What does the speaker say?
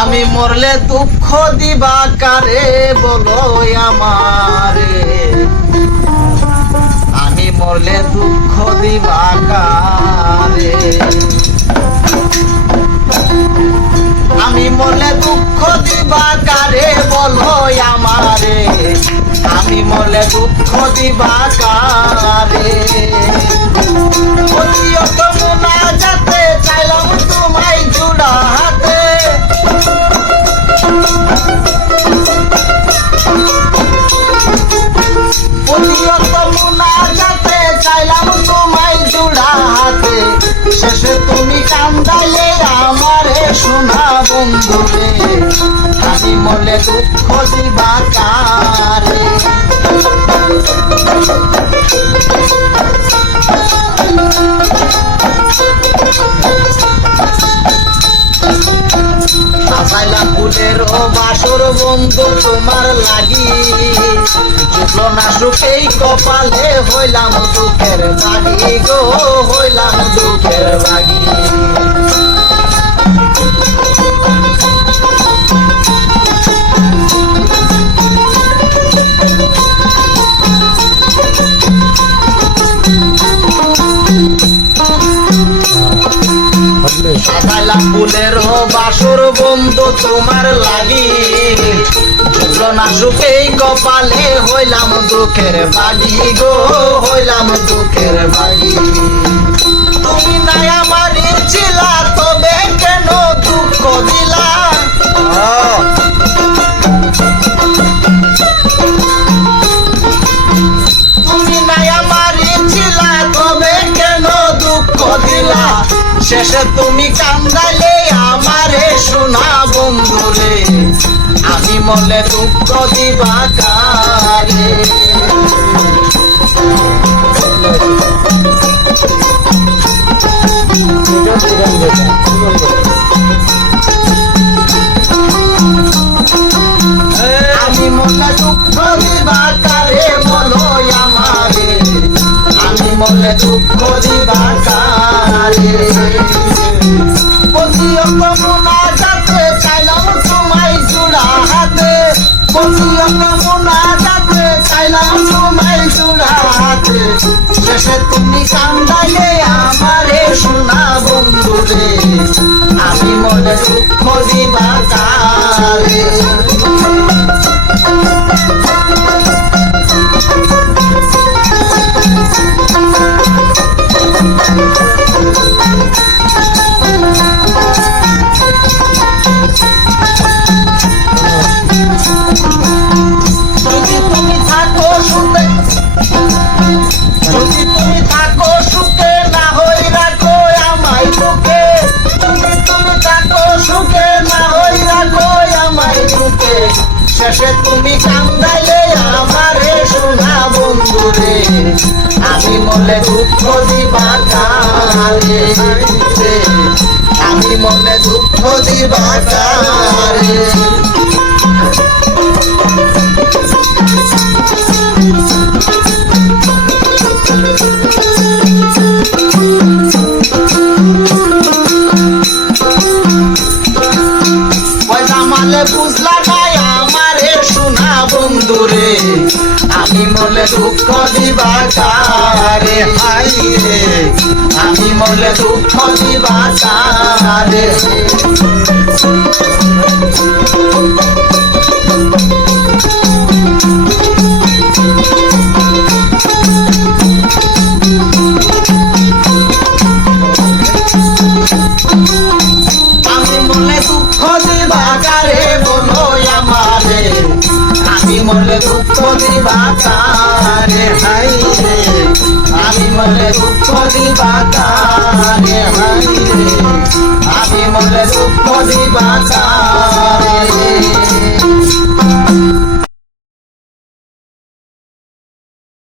আমি মরলে দুঃখ দিবা কারে বলো আমারে, আমি মরলে দুঃখ দিবা কারে, আমি মরলে দুঃখ দিবা কারে বলো আমারে, আমি মরলে দুঃখ দিবা কারে। যাতে চাইলাম তোমায় জুড়া হাতে, যাতে চাইলাম তোমায় জুড়া হাতে, শেষে তুমি কান্দাইলে আমারে শোনা বন্ধুরে, আমি মরলে দুঃখ দিবা কারে। সাজাইলাম ফুলের বাসর বন্ধু তোমার লাগি, জুটলো না সুখেই কপালে হইলাম দুঃখের বাগি গো, হইলাম দুঃখের বাগি। সাজাইলাম ফুলের বাসর বন্ধু তোমার লাগি, জুটলো না সুখেই কপালে হইলাম দুঃখের বাগি গো, হইলাম দুঃখের বাগি। তুমি নাই আমার ছিলা তবে কেন দুঃখ দিলা, তুমি নাই আমার ছিলা তবে কেন দুঃখ দিলা, শেষে তুমি কান্দাইলে আমারে শোনা বন্ধুরে, আমি মরলে দুঃখ দিবা কারে। আমি মরলে দুঃখ দিবা কারে বলো আমারে, আমি মরলে দুঃখ দিবা কারে। যাতে চাইলাম তোমায় জুড়া হাতে, যাতে চাইলাম তোমায় জুড়া হাতে, শেষে তুমি কান্দাইলে আমারে শোনা বন্ধুরে, আমি মনে দুঃখ দিবা কারে। শেষে তুমি কান্দাইলে আমারে শোনা বন্ধুরে, আমি মরলে দুঃখ দিবা কারে, আমি মরলে দুঃখ দিবা কারে। বুঝলা নাই আমারে শোনা বন্ধুরে, আমি মরলে দুঃখ দিবা কারে, হাই রে আমি মরলে দুঃখ দিবা কারে। আমি মরলে দুঃখ দিবা কারে বলো আমারে, আমি মরলে দুঃখ দিবা কারে, হাই রে আমি মরলে দুঃখ দিবা কারে, হাই রে আমি মরলে দুঃখ দিবা কারে।